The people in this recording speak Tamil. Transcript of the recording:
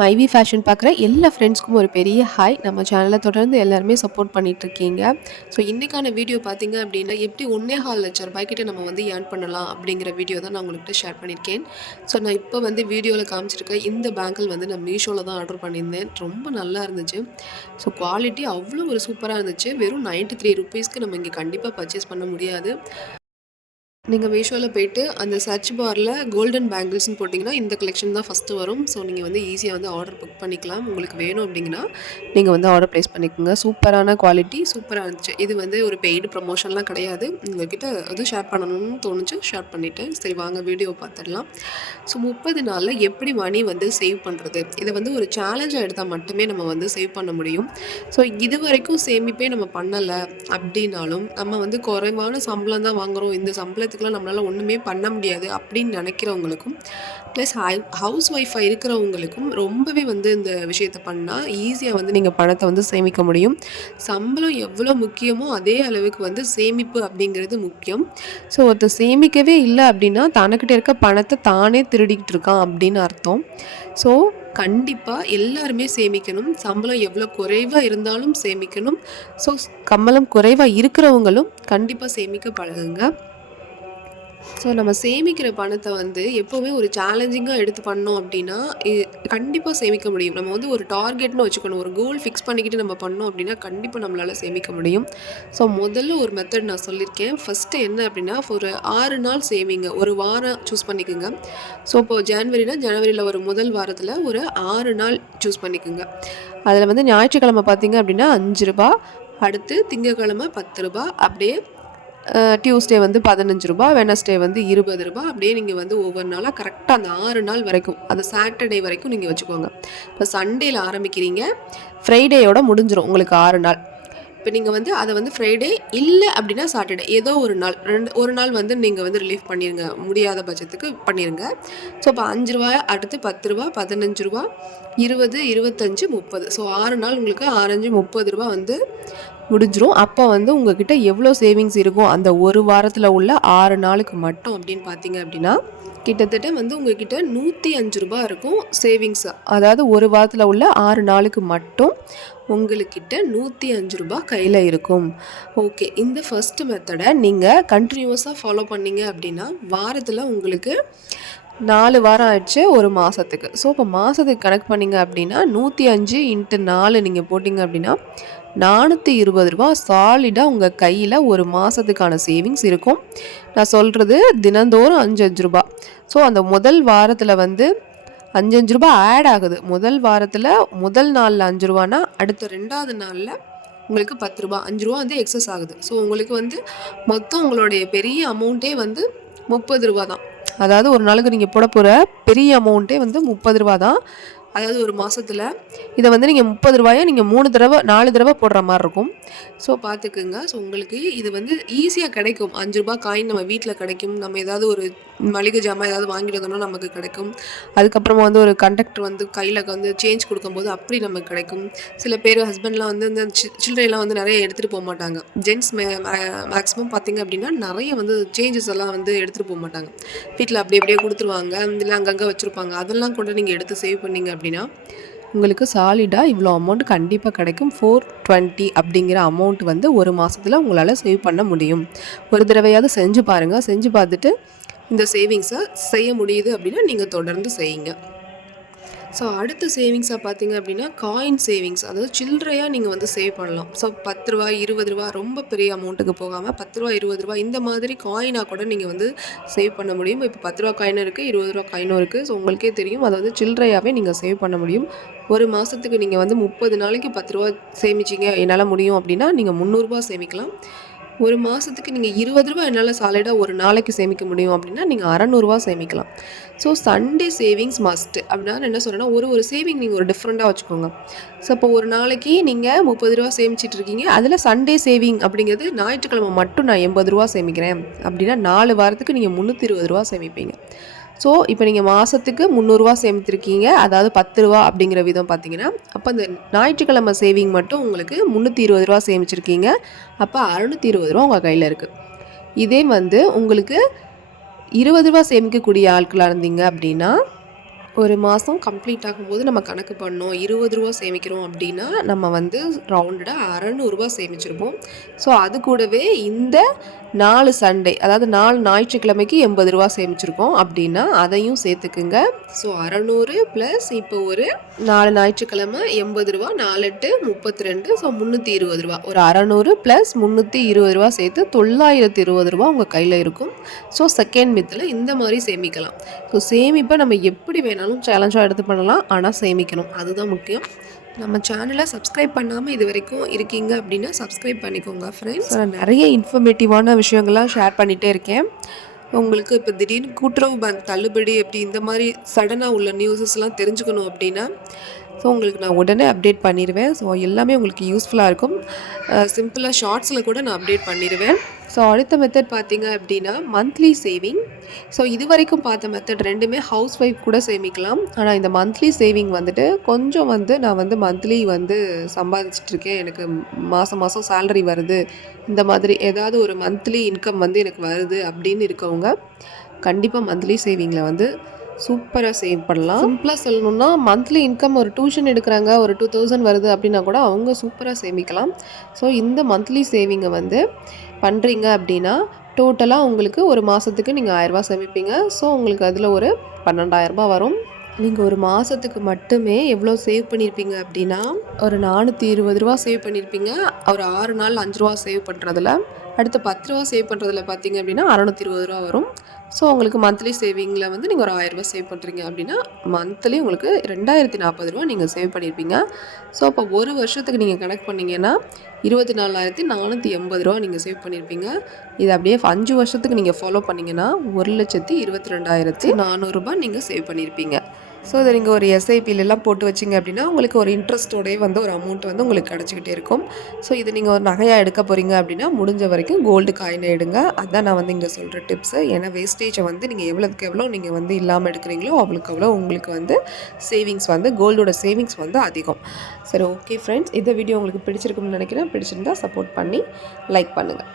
மைவி ஃபேஷன் பார்க்குற எல்லா ஃப்ரெண்ட்ஸ்க்கும் ஒரு பெரிய ஹாய். நம்ம சேனலை தொடர்ந்து எல்லாருமே சப்போர்ட் பண்ணிகிட்ருக்கீங்க. ஸோ இன்றைக்கான வீடியோ பார்த்தீங்க அப்படின்னா, எப்படி 1,4 லட்சம் கிட்ட நம்ம வந்து ஏர்ன் பண்ணலாம் அப்படிங்கிற வீடியோ தான் நான் உங்கள்கிட்ட ஷேர் பண்ணியிருக்கேன். ஸோ நான் இப்போ வந்து வீடியோவில் காமிச்சிருக்கேன் இந்த பேங்கிள் வந்து நான் மீஷோவில் தான் ஆர்டர் பண்ணியிருந்தேன். ரொம்ப நல்லா இருந்துச்சு. ஸோ குவாலிட்டி அவ்வளோ ஒரு சூப்பராக இருந்துச்சு. வெறும் 93 ருபீஸ்க்கு நம்ம இங்கே கண்டிப்பாக பர்ச்சேஸ் பண்ண முடியாது. நீங்கள் மீஷோவில் போய்ட்டு அந்த சர்ச் பாரில் கோல்டன் பேங்கிள்ஸ்னு போட்டிங்கன்னா இந்த கலெக்ஷன் தான் ஃபஸ்ட்டு வரும். ஸோ நீங்கள் வந்து ஈஸியாக வந்து ஆர்டர் புக் பண்ணிக்கலாம். உங்களுக்கு வேணும் அப்படிங்கன்னா நீங்கள் வந்து ஆர்டர் ப்ளேஸ் பண்ணிக்கோங்க. சூப்பரான குவாலிட்டி, சூப்பராக இருந்துச்சு. இது வந்து ஒரு பெய்டு ப்ரமோஷன்லாம் கிடையாது. உங்கள்கிட்ட அது ஷேர் பண்ணணும்னு தோணுச்சு, ஷேர் பண்ணிவிட்டேன். சரி வாங்க வீடியோ பார்த்துடலாம். ஸோ 30 நாளில் எப்படி மணி வந்து சேவ் பண்ணுறது, இதை வந்து ஒரு சேலஞ்சாக எடுத்தால் மட்டுமே நம்ம வந்து சேவ் பண்ண முடியும். ஸோ இது வரைக்கும் சேமிப்பே நம்ம பண்ணலை அப்படின்னாலும், நம்ம வந்து குறைவான சம்பளம் தான் வாங்குகிறோம், இந்த சம்பளத்துக்குலாம் நம்மளால் ஒன்றுமே பண்ண முடியாது அப்படின்னு நினைக்கிறவங்களுக்கும், ப்ளஸ் ஹவுஸ் ஒய்ஃபாக இருக்கிறவங்களுக்கும் ரொம்பவே வந்து இந்த விஷயத்தை பண்ணால் ஈஸியாக வந்து நீங்கள் பணத்தை வந்து சேமிக்க முடியும். சம்பளம் எவ்வளோ முக்கியமோ அதே அளவுக்கு வந்து சேமிப்பு அப்படிங்கிறது முக்கியம். ஸோ ஒருத்தர் சேமிக்கவே இல்லை அப்படின்னா தனக்கிட்ட இருக்க பணத்தை தானே திருடிக்கிட்டு இருக்கான் அப்படின்னு அர்த்தம். ஸோ கண்டிப்பாக எல்லாருமே சேமிக்கணும். சம்பளம் எவ்வளோ குறைவாக இருந்தாலும் சேமிக்கணும். ஸோ சம்பளம் குறைவாக இருக்கிறவங்களும் கண்டிப்பாக சேமிக்க பழகுங்க. ஸோ நம்ம சேமிக்கிற பணத்தை வந்து எப்போவுமே ஒரு சேலஞ்சிங்காக எடுத்து பண்ணோம் அப்படின்னா கண்டிப்பாக சேமிக்க முடியும். நம்ம வந்து ஒரு டார்கெட்னு வச்சுக்கணும், ஒரு கோல் ஃபிக்ஸ் பண்ணிக்கிட்டு நம்ம பண்ணோம் அப்படின்னா கண்டிப்பாக நம்மளால் சேமிக்க முடியும். ஸோ முதல்ல ஒரு மெத்தட் நான் சொல்லியிருக்கேன். ஃபஸ்ட்டு என்ன அப்படின்னா, ஒரு 6 நாள் சேவிங்க, ஒரு வாரம் சூஸ் பண்ணிக்கோங்க. ஸோ இப்போது ஜனவரியில் ஒரு முதல் வாரத்தில் ஒரு 6 நாள் சூஸ் பண்ணிக்கோங்க. அதில் வந்து ஞாயிற்றுக்கிழமை பார்த்திங்க அப்படின்னா 5 ரூபா, அடுத்து திங்கக்கிழமை 10 ரூபா, அப்படியே டியூஸ்டே வந்து 15 ரூபா, வெனஸ்டே வந்து 20 ரூபா, அப்படியே நீங்கள் வந்து ஒவ்வொரு நாளாக கரெக்டாக அந்த 6 நாள் வரைக்கும், அது சாட்டர்டே வரைக்கும் நீங்கள் வச்சுக்கோங்க. இப்போ சண்டேயில் ஆரம்பிக்கிறீங்க, ஃப்ரைடேயோட முடிஞ்சிடும் உங்களுக்கு 6 நாள். இப்போ நீங்கள் வந்து அதை வந்து ஃப்ரைடே இல்லை அப்படின்னா சாட்டர்டே ஏதோ ஒரு நாள் வந்து நீங்கள் வந்து ரிலீஃப் பண்ணிடுங்க, முடியாத பட்சத்துக்கு பண்ணிடுங்க. ஸோ இப்போ 5 ரூபா, அடுத்து 10 ரூபா, 15 ரூபா, 20, 25, 30. ஸோ 6 நாள் உங்களுக்கு 6, 30 ரூபா வந்து முடிஞ்சிடும். அப்போ வந்து உங்ககிட்ட எவ்வளோ சேவிங்ஸ் இருக்கும் அந்த ஒரு வாரத்தில் உள்ள 6 நாளுக்கு மட்டும் அப்படின்னு பார்த்தீங்க அப்படின்னா, கிட்டத்தட்ட வந்து உங்ககிட்ட 105 ரூபா இருக்கும் சேவிங்ஸ். அதாவது ஒரு வாரத்தில் உள்ள 6 நாளுக்கு மட்டும் உங்களுக்கிட்ட 105 ரூபா கையில் இருக்கும். ஓகே, இந்த ஃபஸ்ட்டு மெத்தடை நீங்கள் கண்டினியூஸாக ஃபாலோ பண்ணிங்க அப்படின்னா வாரத்தில் உங்களுக்கு 4 வாரம் ஆயிடுச்சு ஒரு மாதத்துக்கு. ஸோ இப்போ மாதத்துக்கு கணக்கு பண்ணிங்க அப்படின்னா 105 × 4 நீங்கள் போட்டிங்க அப்படின்னா 420 ரூபா சாலிடாக உங்கள் கையில் ஒரு மாதத்துக்கான சேவிங்ஸ் இருக்கும். நான் சொல்கிறது தினந்தோறும் 5 ரூபா. ஸோ அந்த முதல் வாரத்தில் வந்து 5 ரூபா ஆட் ஆகுது. முதல் வாரத்தில் முதல் நாளில் 5 ரூபானா அடுத்த 2வது நாளில் உங்களுக்கு 10 ரூபா, 5 ரூபா வந்து எக்ஸஸ் ஆகுது. ஸோ உங்களுக்கு வந்து மொத்தம் உங்களுடைய பெரிய அமௌண்ட்டே வந்து 30 ரூபா தான். அதாவது ஒரு நாளுக்கு நீங்கள் போட போகிற பெரிய அமௌண்ட்டே வந்து 30 ரூபா தான். அதாவது ஒரு மாதத்தில் இதை வந்து நீங்கள் 30 ரூபாயை நீங்கள் 4 தடவை போடுற மாதிரி இருக்கும். ஸோ பார்த்துக்குங்க. ஸோ உங்களுக்கு இது வந்து ஈஸியாக கிடைக்கும். 5 ரூபா காயின் நம்ம வீட்டில் கிடைக்கும். நம்ம ஏதாவது ஒரு மளிகை ஜாமான் ஏதாவது வாங்கிட்டு வந்தோம்னா நமக்கு கிடைக்கும். அதுக்கப்புறமா வந்து ஒரு கண்டக்டர் வந்து கையில் வந்து சேஞ்ச் கொடுக்கும்போது அப்படி நமக்கு கிடைக்கும். சில பேர் ஹஸ்பண்ட்லாம் வந்து இந்த சில்லறையெல்லாம் வந்து நிறைய எடுத்துகிட்டு போக மாட்டாங்க. ஜென்ட்ஸ் மேக்ஸிமம் பார்த்திங்க அப்படின்னா நிறைய வந்து சேஞ்சஸ் எல்லாம் வந்து எடுத்துகிட்டு போக மாட்டாங்க. வீட்டில் அப்படியே கொடுத்துருவாங்க, இல்லை அங்கங்கே வச்சுருப்பாங்க. அதெல்லாம் கூட நீங்கள் எடுத்து சேவ் பண்ணிங்க அப்படின்னா உங்களுக்கு சாலிடாக இவ்வளோ அமௌண்ட் கண்டிப்பாக கிடைக்கும். 420 அப்படிங்கிற அமௌண்ட் வந்து ஒரு மாதத்தில் உங்களால் சேவ் பண்ண முடியும். ஒரு தடவையாவது செஞ்சு பாருங்கள். செஞ்சு பார்த்துட்டு இந்த சேவிங்ஸை செய்ய முடியுது அப்படின்னா நீங்கள் தொடர்ந்து செய்யுங்க. ஸோ அடுத்த சேவிங்ஸாக பார்த்தீங்க அப்படின்னா காயின் சேவிங்ஸ், அதாவது சில்லறையாக நீங்கள் வந்து சேவ் பண்ணலாம். ஸோ 10 ரூபா, 20 ரூபா, ரொம்ப பெரிய அமௌண்ட்டுக்கு போகாமல் 10 ரூபா, 20 ரூபா இந்த மாதிரி காயினாக கூட நீங்கள் வந்து சேவ் பண்ண முடியும். இப்போ 10 ரூபா காயினும் இருக்குது, 20 ரூபா காயினும் இருக்குது. ஸோ உங்களுக்கே தெரியும், அதை வந்து சில்லறையாகவே நீங்கள் சேவ் பண்ண முடியும். ஒரு மாதத்துக்கு நீங்கள் வந்து 30 நாளைக்கு 10 ரூபா சேமிச்சிங்க என்னால் முடியும் அப்படின்னா நீங்கள் 300 ரூபா சேமிக்கலாம். ஒரு மாதத்துக்கு நீங்கள் 20 ரூபா என்னால் சாலிடாக ஒரு நாளைக்கு சேமிக்க முடியும் அப்படின்னா நீங்கள் 600 ரூபா சேமிக்கலாம். So Sunday savings must. அப்படின்னா என்ன சொல்கிறேன்னா, ஒரு சேவிங் நீங்கள் ஒரு டிஃப்ரெண்ட்டாக வச்சுக்கோங்க. ஸோ இப்போ ஒரு நாளைக்கு நீங்கள் 30 ரூபா சேமிச்சிட்டு இருக்கீங்க. அதில் சண்டே சேவிங் அப்படிங்கிறது ஞாயிற்றுக்கிழமை மட்டும் நான் 80 ரூபா சேமிக்கிறேன் அப்படின்னா 4 வாரத்துக்கு நீங்கள் 320 ரூபா சேமிப்பீங்க. ஸோ இப்போ நீங்கள் மாதத்துக்கு 300 ரூபா சேமித்திருக்கீங்க, அதாவது 10 ரூபா அப்படிங்கிற விதம் பார்த்தீங்கன்னா, அப்போ அந்த ஞாயிற்றுக்கிழமை சேவிங் மட்டும் உங்களுக்கு 320 ரூபா சேமிச்சிருக்கீங்க. அப்போ 620 ரூபா உங்கள் கையில் இருக்குது. இதே வந்து உங்களுக்கு 20 ரூபா சேமிக்கக்கூடிய ஆட்களாக இருந்தீங்க அப்படின்னா ஒரு மாதம் கம்ப்ளீட் ஆகும்போது நம்ம கணக்கு பண்ணோம் ரூ. 20 சேமிக்கிறோம் அப்படின்னா நம்ம வந்து ரவுண்டடாக ரூ. 600 சேமிச்சிருப்போம். ஸோ அது கூடவே இந்த 4 சண்டே அதாவது 4 ஞாயிற்றுக்கிழமைக்கு ரூ. 80 சேமிச்சிருக்கோம் அப்படின்னா அதையும் சேர்த்துக்குங்க. ஸோ 600 ப்ளஸ் இப்போ ஒரு 4 ஞாயிற்றுக்கிழமை ரூ. 80 4 8 32 ஸோ ரூ. 320 ஒரு 600 ப்ளஸ் ரூ. 320 சேர்த்து ரூ. 920 உங்கள் கையில் இருக்கும். ஸோ செகண்ட் மெத்தில் இந்த மாதிரி சேமிக்கலாம். ஸோ சேமிப்பை நம்ம எப்படி வேணாலும் சேலஞ்சாக எடுத்து பண்ணலாம், ஆனால் சேமிக்கணும், அதுதான் முக்கியம். நம்ம சேனலை சப்ஸ்கிரைப் பண்ணாமல் இது வரைக்கும் இருக்கீங்க அப்படின்னா சப்ஸ்கிரைப் பண்ணிக்கோங்க ஃப்ரெண்ட்ஸ். நான் நிறைய இன்ஃபர்மேட்டிவான விஷயங்கள்லாம் ஷேர் பண்ணிகிட்டே இருக்கேன். உங்களுக்கு இப்போ திடீர்னு கூட்டுறவு பேங்க் தள்ளுபடி அப்படி இந்த மாதிரி சடனாக உள்ள நியூஸஸ்லாம் தெரிஞ்சுக்கணும் அப்படின்னா ஸோ உங்களுக்கு நான் உடனே அப்டேட் பண்ணிடுவேன். ஸோ எல்லாமே உங்களுக்கு யூஸ்ஃபுல்லாக இருக்கும். சிம்பிளாக ஷார்ட்ஸில் கூட நான் அப்டேட் பண்ணிடுவேன். ஸோ அடுத்த மெத்தட் பார்த்தீங்க அப்படின்னா மந்த்லி சேவிங். ஸோ இது வரைக்கும் பார்த்த மெத்தட் ரெண்டுமே ஹவுஸ் ஒய்ஃப் கூட சேமிக்கலாம். ஆனால் இந்த மந்த்லி சேவிங் வந்துட்டு கொஞ்சம் நான் மந்த்லி சம்பாதிச்சிட்ருக்கேன், எனக்கு மாதம் சேலரி வருது, இந்த மாதிரி ஏதாவது ஒரு மந்த்லி இன்கம் எனக்கு வருது அப்படின்னு இருக்கவங்க கண்டிப்பாக மந்த்லி சேவிங்கில் சூப்பராக சேவ் பண்ணலாம். சிம்பிளாக சொல்லணுன்னா மந்த்லி இன்கம் ஒரு டியூஷன் எடுக்கிறாங்க, ஒரு 2000 வருது அப்படின்னா கூட அவங்க சூப்பராக சேமிக்கலாம். ஸோ இந்த மந்த்லி சேவிங்கை பண்ணுறீங்க அப்படின்னா டோட்டலாக உங்களுக்கு ஒரு மாதத்துக்கு நீங்கள் 1000 சேமிப்பீங்க. ஸோ உங்களுக்கு அதில் ஒரு 12000 வரும். நீங்கள் ஒரு மாதத்துக்கு மட்டுமே எவ்வளோ சேவ் பண்ணியிருப்பீங்க அப்படின்னா ஒரு ரூ. 420 சேவ் பண்ணியிருப்பீங்க. ஒரு 6 நாள் ரூ. 5 சேவ் பண்ணுறதுல. அடுத்து ரூ. 10 சேவ் பண்ணுறதுல பார்த்தீங்க அப்படின்னா ரூ. 620 வரும். ஸோ உங்களுக்கு மந்த்லி சேவிங்கில் நீங்கள் ஒரு 1000 சேவ் பண்ணுறீங்க அப்படின்னா மந்த்லி உங்களுக்கு ரூ. 2040 நீங்கள் சேவ் பண்ணியிருப்பீங்க. ஸோ அப்போ ஒரு வருஷத்துக்கு நீங்கள் கணக்கு பண்ணிங்கன்னா ரூ. 24,480 நீங்கள் சேவ் பண்ணியிருப்பீங்க. இது அப்படியே 5 வருஷத்துக்கு நீங்கள் ஃபாலோ பண்ணிங்கன்னா ரூ. 1,22,400 நீங்கள் சேவ் பண்ணியிருப்பீங்க. ஸோ இதை நீங்கள் ஒரு எஸ்ஐபிலெலாம் போட்டு வச்சிங்க அப்படின்னா உங்களுக்கு ஒரு இன்ட்ரெஸ்ட்டோடய ஒரு அமௌண்ட் உங்களுக்கு கிடச்சிக்கிட்டே இருக்கும். ஸோ இது நீங்கள் ஒரு நகையாக எடுக்க போகிறீங்க அப்படின்னா முடிஞ்ச வரைக்கும் கோல்டு காயினை எடுங்க. அதுதான் நான் இங்கே சொல்கிற டிப்ஸு. ஏன்னா வேஸ்டேஜை நீங்கள் எவ்வளோக்கு எவ்வளோ நீங்கள் இல்லாமல் எடுக்கிறீங்களோ அவ்வளோக்கு அவ்வளோ உங்களுக்கு சேவிங்ஸ் கோல்டோட சேவிங்ஸ் அதிகம். சரி, ஓகே ஃப்ரெண்ட்ஸ், இந்த வீடியோ உங்களுக்கு பிடிச்சிருக்குன்னு நினைக்கிறேன். பிடிச்சிருந்தா சப்போர்ட் பண்ணி லைக் பண்ணுங்கள்.